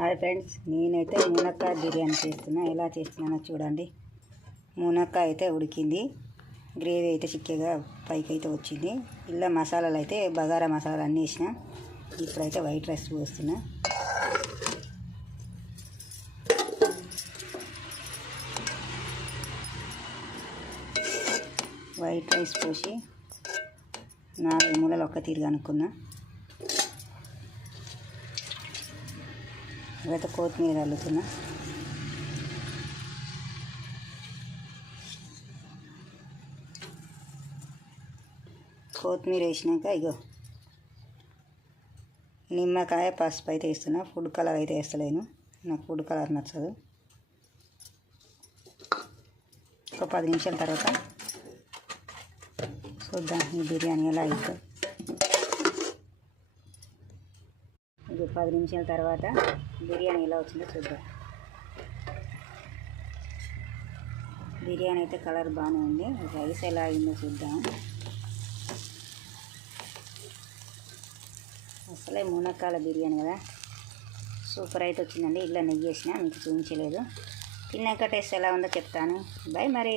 Hi friends, నేనైతే మునక్కాయ బిర్యానీ చేస్తున్నా. ఎలా చేస్తున్నానో చూడండి. మునక్కాయ అయితే ఉడికింది, గ్రేవీ అయితే చిక్కగా పైకి అయితే వచ్చింది. ఇలా మసాలాలు అయితే బగారా మసాలా అన్నీ వేసిన. ఇప్పుడైతే వైట్ రైస్ పోస్తున్నా. వైట్ రైస్ పోసి 4 మూలలు ఒక్క తీరుగా అనుకున్నా. తర్వాత కొత్తిమీర అల్లుతున్నా. కొత్తిమీర వేసినాక ఇగో నిమ్మకాయ పసుపు అయితే వేస్తున్నా. ఫుడ్ కలర్ అయితే వేస్తలేను, నాకు ఫుడ్ కలర్ నచ్చదు. ఒక 10 నిమిషాల తర్వాత చూద్దాం ఈ బిర్యానీ ఎలా అవుతుంది. ఇది 10 నిమిషాల తర్వాత బిర్యానీ ఎలా వచ్చిందో చూద్దాం. బిర్యానీ అయితే కలర్ బాగానే ఉంది. రైస్ ఎలా అయిందో చూద్దాం. అసలే మునక్కాయల బిర్యానీ కదా, సూపర్ అయితే వచ్చిందండి. ఇలా నెయ్యి వేసిన, మీకు చూపించలేదు. తిన్నాక టేస్ట్ ఎలా ఉందో చెప్తాను. బాయ్ మరి.